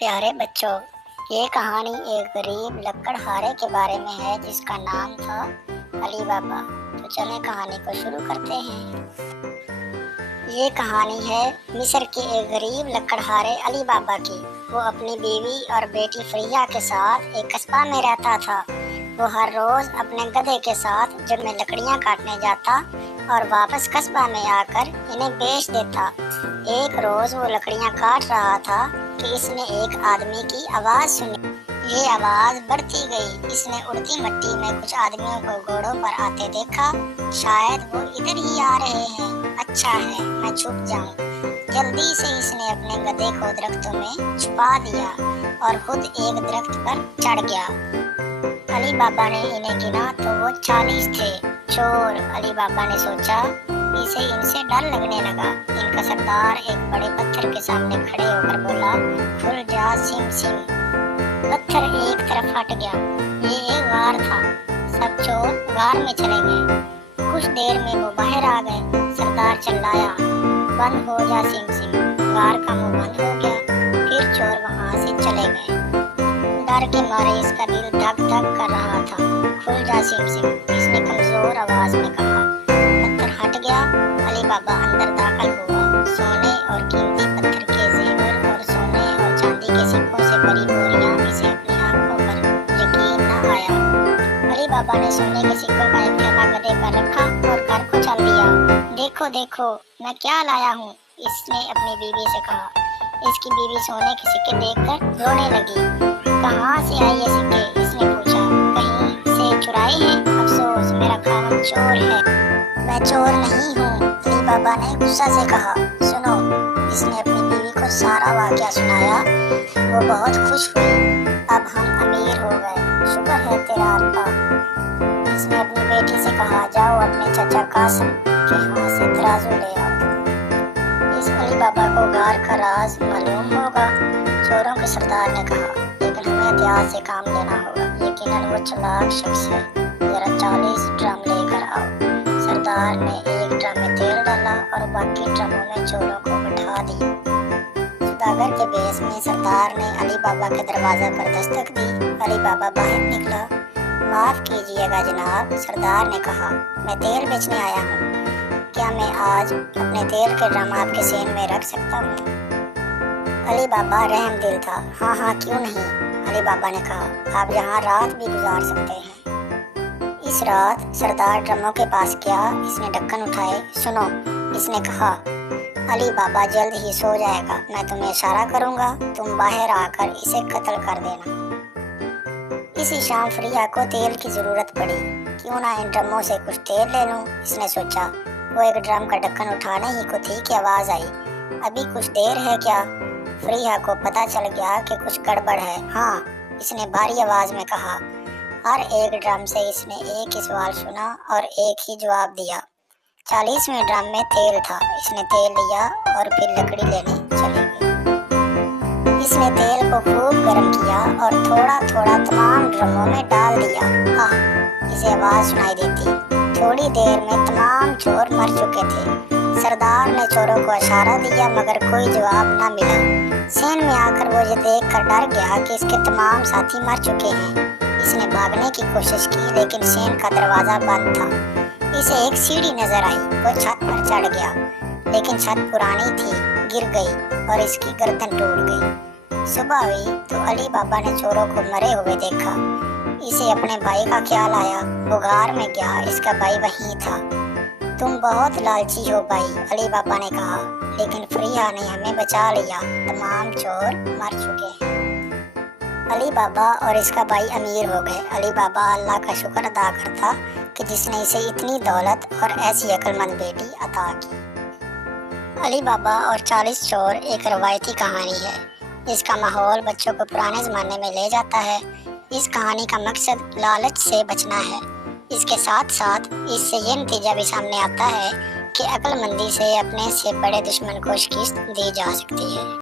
प्यारे बच्चों, ये कहानी एक गरीब लकड़हारे के बारे में है जिसका नाम था अली बाबा। तो चलें कहानी को शुरू करते हैं। ये कहानी है मिस्र के एक गरीब लकड़हारे अली बाबा की। वो अपनी बीवी और बेटी फरिया के साथ एक कस्बा में रहता था। वो हर रोज अपने गधे के साथ जब में लकड़ियाँ काटने जाता और वापस कस्बा में आकर इन्हें बेच देता। एक रोज वो लकड़ियाँ काट रहा था कि इसने एक आदमी की आवाज सुनी। ये आवाज बढ़ती गई। इसने उड़ती मिट्टी में कुछ आदमियों को घोड़ों पर आते देखा। शायद वो इधर ही आ रहे हैं। अच्छा है, मैं छुप जाऊं। जल्दी से इसने अपने गधे को दरख्तों में छुपा दिया और खुद एक दरख्त पर चढ़ गया। अली बाबा ने इन्हें गिना तो वो 40 थे। चोर, अली बाबा ने सोचा। इसे इनसे डर लगने लगा। इनका सरदार एक बड़े पत्थर के सामने खड़े होकर बोला, खुल जा सिम सिम। पत्थर एक तरफ हट गया। ये एक गार था। सब चोर गार में चले गए। कुछ देर में वो बाहर आ गए। सरदार चिल्लाया, बंद हो जा सिम सिम। गार का मुंह बंद हो गया। फिर चोर वहां से चले गए। डर के मारे इसका दिल धक धक कर रहा था। खुल जा सिम सिम, इसने कमजोर आवाज में कहा। पत्थर हट गया। अली बाबा अंदर दाखिल हुआ। सोने और कीमती पत्थर के जेवर और सोने और चांदी के सिक्कों से भरी बोरियां इसे अपनी आंखों पर यकीन न आया। अली बाबा ने सोने के सिक्कों का एक थैला गधे पर रखा और घर को चल दिया। देखो देखो, मैं क्या लाया हूँ, इसने अपनी बीवी से कहा। इसकी बीवी सोने के सिक्के देखकर रोने लगी। कहाँ से आए ये सिक्के, इसने पूछा। कहीं से चुराए हैं? अफसोस, मेरा खामन चोर है। मैं चोर नहीं हूँ, अली बाबा ने गुस्सा से कहा। सुनो, इसने अपनी बीवी को सारा वाकया सुनाया। वो बहुत खुश हुई। अब हम अमीर हो गए, शुक्र है तेरा अल्लाह। इसने अपनी बेटी से कहा, जाओ अपने चाचा कासिम के यहाँ से तराजू ले आओ। इस अली बाबा को गार का राज मालूम होगा। चोरों के सरदार ने कहा, लेकिन हमें एहतियात से काम लेना होगा। यकीनन वो चालाक शख्स है। जरा 40 ड्रम लेकर आओ। सरदार ने एक ड्रम में तेल डाला और बाकी ड्रमों में चोरों को बिठा दिया। सौदागर के बेस में सरदार ने अली बाबा के दरवाजे पर दस्तक दी। अली बाबा बाहर निकला। माफ कीजिएगा जनाब, सरदार ने कहा, मैं तेल बेचने आया हूँ। क्या मैं आज अपने तेल के ड्रम आपके सेन में रख सकता हूँ? अली बाबा रहम दिल था। हाँ, क्यों नहीं, अली बाबा ने कहा। आप यहाँ रात भी गुजार सकते हैं। इस रात सरदार ड्रमों के पास गया। इसने ढक्कन उठाए। सुनो, इसने कहा, अली बाबा जल्द ही सो जाएगा। मैं तुम्हें इशारा करूँगा, तुम बाहर आकर इसे कत्ल कर देना। इसी शाम फरिया को तेल की जरूरत पड़ी। क्यों ना इन ड्रमों से कुछ तेल ले लूं, इसने सोचा। वो एक ड्रम का ढक्कन उठाने ही को थी कि आवाज आई, अभी कुछ देर है क्या? फरिया को पता चल गया कि कुछ गड़बड़ है। हाँ, इसने भारी आवाज में कहा। हर एक ड्रम से इसने एक ही सवाल सुना और एक ही जवाब दिया। 40वें ड्रम में तेल था। इसने तेल लिया और फिर लकड़ी लेने चली गई। इसने तेल को खूब गर्म किया और थोड़ा थोड़ा तमाम ड्रमों में डाल दिया। इसे आवाज सुनाई देती। थोड़ी देर में तमाम चोर मर चुके थे। सरदार ने चोरों को इशारा दिया मगर कोई जवाब न मिला। सेन में आकर वो ये देख कर डर गया कि इसके तमाम साथी मर चुके हैं। इसने भागने की कोशिश की लेकिन सेन का दरवाजा बंद था। इसे एक सीढ़ी नजर आई। वो छत पर चढ़ गया लेकिन छत पुरानी थी, गिर गई और इसकी गर्दन टूट गई। सुबह हुई तो अली बाबा ने चोरों को मरे हुए देखा। इसे अपने भाई का ख्याल आया। वो गार में गया। इसका भाई वहीं था। तुम बहुत लालची हो भाई, अली बाबा ने कहा, लेकिन फरिया ने हमें बचा लिया। तमाम चोर मर चुके हैं। अली बाबा और इसका भाई अमीर हो गए। अली बाबा अल्लाह का शुक्र अदा करता कि जिसने इसे इतनी दौलत और ऐसी अक्लमंद बेटी अता की। अली बाबा और 40 चोर एक रवायती कहानी है। इसका माहौल बच्चों को पुराने ज़माने में ले जाता है। इस कहानी का मकसद लालच से बचना है। इसके साथ साथ इससे ये नतीजा भी सामने आता है कि अक्लमंदी से अपने से बड़े दुश्मन को शिकस्त दी जा सकती है।